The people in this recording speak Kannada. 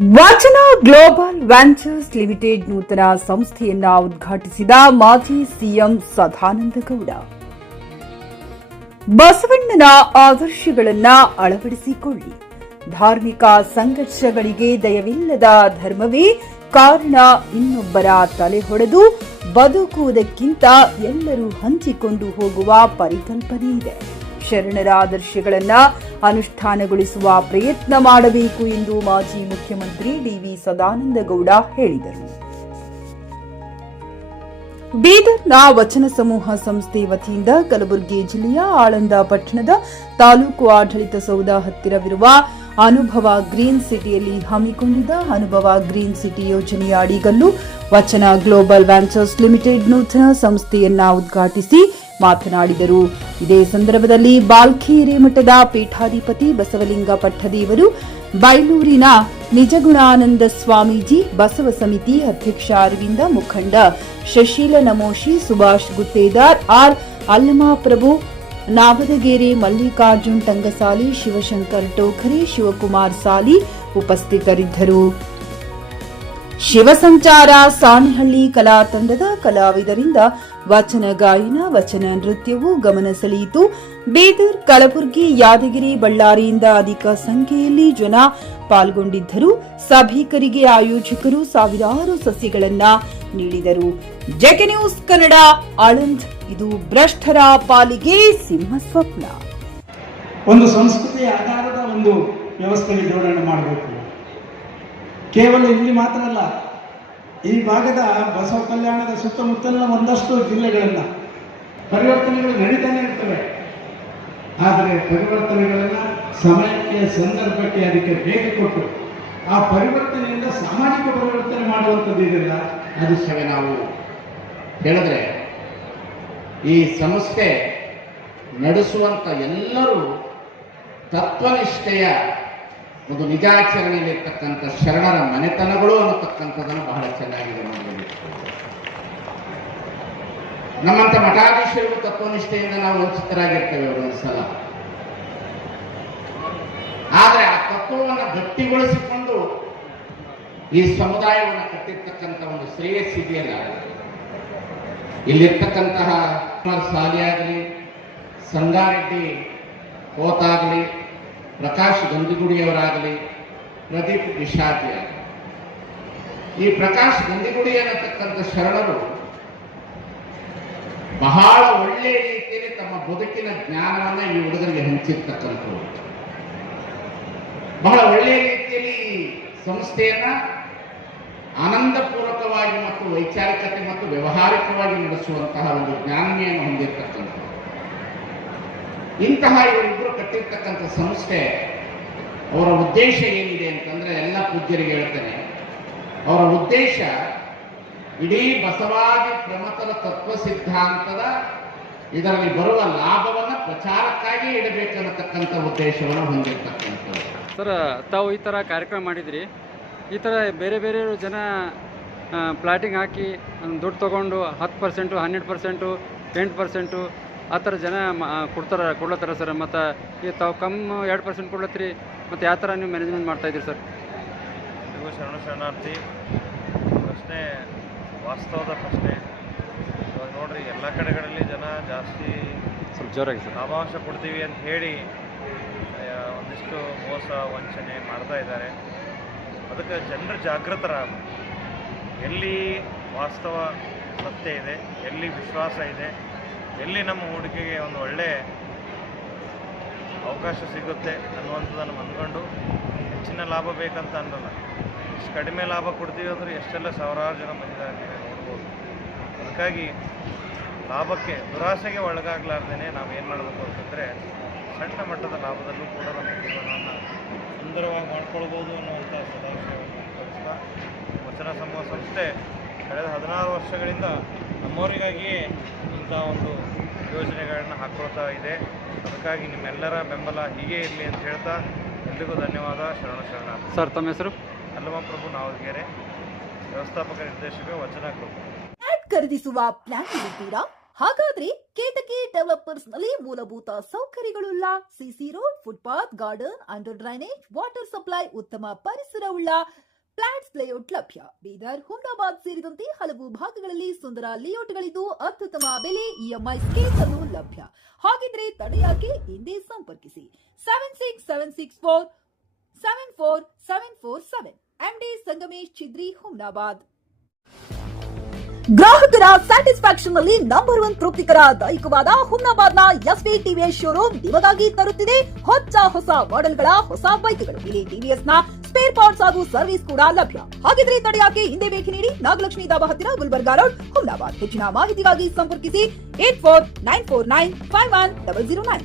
ವಚನ ಗ್ಲೋಬಲ್ ವೆಂಚರ್ಸ್ ಲಿಮಿಟೆಡ್ ನೂತನ ಸಂಸ್ಥೆಯನ್ನ ಉದ್ಘಾಟಿಸಿದ ಮಾಜಿ ಸಿಎಂ ಸದಾನಂದ ಗೌಡ. ಬಸವಣ್ಣನ ಆದರ್ಶಗಳನ್ನು ಅಳವಡಿಸಿಕೊಳ್ಳಿ. ಧಾರ್ಮಿಕ ಸಂಘರ್ಷಗಳಿಗೆ ದಯವಿಲ್ಲದ ಧರ್ಮವೇ ಕಾರಣ. ಇನ್ನೊಬ್ಬರ ತಲೆ ಹೊಡೆದು ಬದುಕುವುದಕ್ಕಿಂತ ಎಲ್ಲರೂ ಹಂಚಿಕೊಂಡು ಹೋಗುವ ಪರಿಕಲ್ಪನೆ ಇದೆ. ಶರಣರ ಆದರ್ಶಗಳನ್ನು ಅನುಷ್ಠಾನಗೊಳಿಸುವ ಪ್ರಯತ್ನ ಮಾಡಬೇಕು ಎಂದು ಮಾಜಿ ಮುಖ್ಯಮಂತ್ರಿ ಡಿವಿ ಸದಾನಂದ ಗೌಡ ಹೇಳಿದರು. ಬೀದರ್ನ ವಚನ ಸಮೂಹ ಸಂಸ್ಥೆ ವತಿಯಿಂದ ಕಲಬುರಗಿ ಜಿಲ್ಲೆಯ ಆಳಂದ ಪಟ್ಟಣದ ತಾಲೂಕು ಆಡಳಿತ ಸೌಧ ಹತ್ತಿರವಿರುವ ಅನುಭವ ಗ್ರೀನ್ ಸಿಟಿಯಲ್ಲಿ ಹಮ್ಮಿಕೊಂಡಿದ್ದ ಅನುಭವ ಗ್ರೀನ್ ಸಿಟಿ ಯೋಜನೆಯ ಅಡಿಗಲ್ಲು ವಚನ ಗ್ಲೋಬಲ್ ವೆಂಚರ್ಸ್ ಲಿಮಿಟೆಡ್ ನೂತನ ಸಂಸ್ಥೆಯನ್ನ ಉದ್ಘಾಟಿಸಿ ಮಾತನಾಡಿದರು. ಇದೇ ಸಂದರ್ಭದಲ್ಲಿ ಬಾಲ್ಕಿ ಹಿರೇಮಠದ ಪೀಠಾಧಿಪತಿ ಬಸವಲಿಂಗ ಪಟ್ಟದೇವರು, ಬೈಲೂರಿನ ನಿಜಗುಣಾನಂದ ಸ್ವಾಮೀಜಿ, ಬಸವ ಸಮಿತಿ ಅಧ್ಯಕ್ಷ ಅರವಿಂದ ಮುಖಂಡ ಶಶೀಲ ನಮೋಶಿ, ಸುಭಾಷ್ ಗುತ್ತೇದಾರ್, ಆರ್ ಅಲ್ಲಮಾಪ್ರಭು, ನಾವದಗೆರೆ ಮಲ್ಲಿಕಾರ್ಜುನ್ ಟಂಗಸಾಲಿ, ಶಿವಶಂಕರ್ ಟೋಖರೆ, ಶಿವಕುಮಾರ್ ಸಾಲಿ ಉಪಸ್ಥಿತರಿದ್ದರು. ಶಿವಸಂಚಾರ ಸಾಣೆಹಳ್ಳಿ ಕಲಾ ತಂಡದ ಕಲಾವಿದರಿಂದ ವಚನ ಗಾಯನ, ವಚನ ನೃತ್ಯವು ಗಮನ ಸೆಳೆಯಿತು. ಬೀದರ್, ಕಲಬುರಗಿ, ಯಾದಗಿರಿ, ಬಳ್ಳಾರಿಯಿಂದ ಅಧಿಕ ಸಂಖ್ಯೆಯಲ್ಲಿ ಜನ ಪಾಲ್ಗೊಂಡಿದ್ದರು. ಸಭಿಕರಿಗೆ ಆಯೋಜಕರು ಸಾವಿರಾರು ಸಸಿಗಳನ್ನ ನೀಡಿದರು. JK news Kannada, Aland. ಇದು ಭ್ರಷ್ಟರ ಪಾಲಿಗೆ ಸಿಂಹ ಸ್ವಪ್ನ. ಒಂದು ಸಂಸ್ಕೃತಿಯ ಆಧಾರದ ಒಂದು ವ್ಯವಸ್ಥೆ ಜೋಡಣೆ ಮಾಡಬೇಕು. ಕೇವಲ ಇಲ್ಲಿ ಮಾತ್ರ ಅಲ್ಲ, ಈ ಭಾಗದ ಬಸವ ಕಲ್ಯಾಣದ ಸುತ್ತಮುತ್ತಲಿನ ಒಂದಷ್ಟು ಜಿಲ್ಲೆಗಳನ್ನ ಪರಿವರ್ತನೆಗಳು ನಡೀತಾನೆ ಇರ್ತವೆ. ಆದರೆ ಪರಿವರ್ತನೆಗಳನ್ನ ಸಮಯಕ್ಕೆ, ಸಂದರ್ಭಕ್ಕೆ, ಅದಕ್ಕೆ ಬೇಗ ಕೊಟ್ಟು ಆ ಪರಿವರ್ತನೆಯಿಂದ ಸಾಮಾಜಿಕ ಪರಿವರ್ತನೆ ಮಾಡುವಂಥದ್ದು ಇದೆಲ್ಲ, ಅದು ಸಹ ನಾವು ಹೇಳಿದ್ರೆ ಈ ಸಂಸ್ಥೆ ನಡೆಸುವಂಥ ಎಲ್ಲರೂ ತತ್ವನಿಷ್ಠೆಯ ಒಂದು ನಿಜಾಚರಣೆಯಲ್ಲಿರ್ತಕ್ಕಂಥ ಶರಣರ ಮನೆತನಗಳು ಅನ್ನತಕ್ಕಂಥದ್ದನ್ನು ಬಹಳ ಚೆನ್ನಾಗಿದೆ ಮಾಡಬೇಕು. ನಮ್ಮಂಥ ಮಠಾಧೀಶರಿಗೂ ತತ್ವನಿಷ್ಠೆಯಿಂದ ನಾವು ವಂಚಿತರಾಗಿರ್ತೇವೆ ಒಂದೊಂದು ಸಲ. ಆದರೆ ಆ ತತ್ವವನ್ನು ಗಟ್ಟಿಗೊಳಿಸಿಕೊಂಡು ಈ ಸಮುದಾಯವನ್ನು ಕಟ್ಟಿರ್ತಕ್ಕಂಥ ಒಂದು ಶ್ರೇಯಸ್ಸಿದೆಯಲ್ಲ, ಇಲ್ಲಿರ್ತಕ್ಕಂತಹ ಸಾಲಿ ಆಗಲಿ, ಸಂಗಾರೆಡ್ಡಿ ಕೋತಾಗಲಿ, ಪ್ರಕಾಶ್ ಗಂದಿಗುಡಿಯವರಾಗಲಿ, ಪ್ರದೀಪ್ ವಿಷಾದ್ಯ, ಈ ಪ್ರಕಾಶ್ ಗಂದಿಗುಡಿ ಅನ್ನತಕ್ಕಂಥ ಶರಣರು ಬಹಳ ಒಳ್ಳೆಯ ರೀತಿಯಲ್ಲಿ ತಮ್ಮ ಬದುಕಿನ ಜ್ಞಾನವನ್ನು ಈ ಹುಡುಗರಿಗೆ ಹಂಚಿರ್ತಕ್ಕಂಥವ್ರು. ಬಹಳ ಒಳ್ಳೆಯ ರೀತಿಯಲ್ಲಿ ಈ ಸಂಸ್ಥೆಯನ್ನ ಆನಂದಪೂರ್ವಕವಾಗಿ ಮತ್ತು ವೈಚಾರಿಕತೆ ಮತ್ತು ವ್ಯವಹಾರಿಕವಾಗಿ ನಡೆಸುವಂತಹ ಒಂದು ಜ್ಞಾನಮೆಯನ್ನು ಹೊಂದಿರತಕ್ಕಂಥದ್ದು. ಇಂತಹ ಇವರಿಬ್ಬರು ಕಟ್ಟಿರ್ತಕ್ಕಂಥ ಸಂಸ್ಥೆ, ಅವರ ಉದ್ದೇಶ ಏನಿದೆ ಅಂತಂದ್ರೆ, ಎಲ್ಲ ಪೂಜ್ಯರಿಗೆ ಹೇಳ್ತೇನೆ, ಅವರ ಉದ್ದೇಶ ಇಡೀ ಬಸವಾದಿ ಪ್ರಮತರ ತತ್ವ ಸಿದ್ಧಾಂತದ ಇದರಲ್ಲಿ ಬರುವ ಲಾಭವನ್ನು ಪ್ರಚಾರಕ್ಕಾಗಿ ಇಡಬೇಕನ್ನತಕ್ಕಂಥ ಉದ್ದೇಶವನ್ನು ಹೊಂದಿರತಕ್ಕಂಥದ್ದು. ಸರ್, ತಾವು ಈ ಥರ ಕಾರ್ಯಕ್ರಮ ಮಾಡಿದ್ರಿ. ಈ ಥರ ಬೇರೆ ಬೇರೆ ಜನ ಪ್ಲಾಟಿಂಗ್ ಹಾಕಿ ದುಡ್ಡು ತೊಗೊಂಡು 10%, 12%, 8% ಆ ಥರ ಜನ ಕೊಡ್ಲತ್ತಾರ ಸರ್. ಮತ್ತು ಈ ತಾವು 2% ಕೊಡ್ಲತ್ತೀರಿ. ಮತ್ತು ಯಾವ ಥರ ನೀವು ಮ್ಯಾನೇಜ್ಮೆಂಟ್ ಮಾಡ್ತಾಯಿದ್ದೀರಿ ಸರ್? ಇವು ಶರಣಾರ್ಥಿ ಪ್ರಶ್ನೆ ವಾಸ್ತವದ ಪ್ರಶ್ನೆ. ಇವಾಗ ನೋಡ್ರಿ, ಎಲ್ಲ ಕಡೆಗಳಲ್ಲಿ ಜನ ಜಾಸ್ತಿ ಸ್ವಲ್ಪ ಜೋರಾಗಿ ಸರ್ ಲಾಭಾಂಶ ಕೊಡ್ತೀವಿ ಅಂತ ಹೇಳಿ ಒಂದಿಷ್ಟು ಮೋಸ ವಂಚನೆ ಮಾಡ್ತಾ ಇದ್ದಾರೆ. ಅದಕ್ಕೆ ಜನರು ಜಾಗೃತರಾಗ, ಎಲ್ಲಿ ವಾಸ್ತವ ಸತ್ಯ ಇದೆ, ಎಲ್ಲಿ ವಿಶ್ವಾಸ ಇದೆ, ಎಲ್ಲಿ ನಮ್ಮ ಹೂಡಿಕೆಗೆ ಒಂದು ಒಳ್ಳೆಯ ಅವಕಾಶ ಸಿಗುತ್ತೆ ಅನ್ನುವಂಥದ್ದನ್ನು ಅಂದ್ಕೊಂಡು ಹೆಚ್ಚಿನ ಲಾಭ ಬೇಕಂತ ಅನ್ನಲ್ಲ. ಇಷ್ಟು ಕಡಿಮೆ ಲಾಭ ಕೊಡ್ತೀವಿ ಅಂದರೆ ಎಷ್ಟೆಲ್ಲ ಸಾವಿರಾರು ಜನ ಬಂದಿದ್ದಾರೆ, ನೀವೇ ನೋಡ್ಬೋದು. ಅದಕ್ಕಾಗಿ ಲಾಭಕ್ಕೆ, ದುರಾಸೆಗೆ ಒಳಗಾಗಲಾರ್ದೇ ನಾವು ಏನು ಮಾಡಬೇಕು ಅಂತಂದರೆ, ಸಣ್ಣ ಮಟ್ಟದ ಲಾಭದಲ್ಲೂ ಕೂಡ ನಮ್ಮ ಜೀವನವನ್ನು ಸುಂದರವಾಗಿ ಮಾಡ್ಕೊಳ್ಬೋದು ಅನ್ನುವಂಥ ಸದಾಶಯವನ್ನು ತೋರಿಸ್ತಾ, ವಚನ ಸಮೂಹ ಸಂಸ್ಥೆ ಕಳೆದ 16 ವರ್ಷಗಳಿಂದ ನಮ್ಮವರಿಗಾಗಿಯೇ ಇಂಥ ಒಂದು ಯೋಜನೆಗಳನ್ನು ಹಾಕ್ಕೊಳ್ತಾ ಇದೆ. ಅದಕ್ಕಾಗಿ ನಿಮ್ಮೆಲ್ಲರ ಬೆಂಬಲ ಹೀಗೆ ಇರಲಿ ಅಂತ ಹೇಳ್ತಾ ಎಲ್ರಿಗೂ ಧನ್ಯವಾದ. ಶರಣ. ಸರ್, ತಮ್ಮ ಹೆಸರು? ಅಲ್ಲಮಪ್ರಭು ನಾವದಗೆರೆ, ವ್ಯವಸ್ಥಾಪಕ ನಿರ್ದೇಶಕ, ವಚನ ಗ್ರೂಪ್. ಖರೀದಿಸುವ ಪ್ಲಾನ್ ಇದ್ದೀರಾ? ಹಾಗಾದ್ರೆ ಕೇತಕಿ ಡೆವಲಪರ್ಸ್ ನಲ್ಲಿ ಮೂಲಭೂತ ಸೌಕರ್ಯಗಳುಳ್ಳ CC road, footpath, garden, under drainage, water supply, ಉತ್ತಮ ಪರಿಸರವುಳ್ಳ ಫ್ಲಾಟ್ಸ್ ಲೇಔಟ್ ಲಭ್ಯ. ಬೀದರ್, ಹುಮ್ನಾಬಾದ್ ಸೇರಿದಂತೆ ಹಲವು ಭಾಗಗಳಲ್ಲಿ ಸುಂದರ ಲೇಔಟ್ಗಳಿದ್ದು ಅತ್ಯುತ್ತಮ ಬೆಲೆ, ಇಎಂಐ ಸ್ಕೀಮ್ಸ್ ಅನ್ನು ಲಭ್ಯ. ಹಾಗಿದ್ರೆ ತಡೆಯಾಕೆ ಹಿಂದೆ ಸಂಪರ್ಕಿಸಿ 7676474747 ಎಂಡಿ ಸಂಗಮೇಶ್ ಚಿದ್ರಿ, ಹುಮ್ನಾಬಾದ್. ಗ್ರಾಹಕರ ಸ್ಯಾಟಿಸ್ಫ್ಯಾಕ್ಷನ್ ನಲ್ಲಿ ನಂಬರ್ 1 ತೃಪ್ತಿಕರ ದೈಹಿಕವಾದ ಹುಮ್ನಾಬಾದ್ನ ಎಸ್ವಿ ಟಿವಿಎಸ್ ಶೋರೂಮ್ ನಿಮಗಾಗಿ ತರುತ್ತಿದೆ ಹೊಸ ಮಾಡೆಲ್ಗಳ ಹೊಸ ಬೈಕ್ಗಳು. ಇಲ್ಲಿ ಟಿವಿಎಸ್ ನ ಸ್ಪೇರ್ ಪಾರ್ಟ್ಸ್ ಹಾಗೂ ಸರ್ವಿಸ್ ಕೂಡ ಲಭ್ಯ. ಹಾಗಿದ್ರೆ ತಡೆಯಾಕೆ ಹಿಂದೆ ಭೇಟಿ ನೀಡಿ ನಾಗಲಕ್ಷ್ಮಿ ದಾಬಾ ಹತ್ತಿರ, ಗುಲ್ಬರ್ಗಾ ರೋಡ್, ಹುಮ್ನಾಬಾದ್. ಹೆಚ್ಚಿನ ಮಾಹಿತಿಗಾಗಿ ಸಂಪರ್ಕಿಸಿ 8494951009.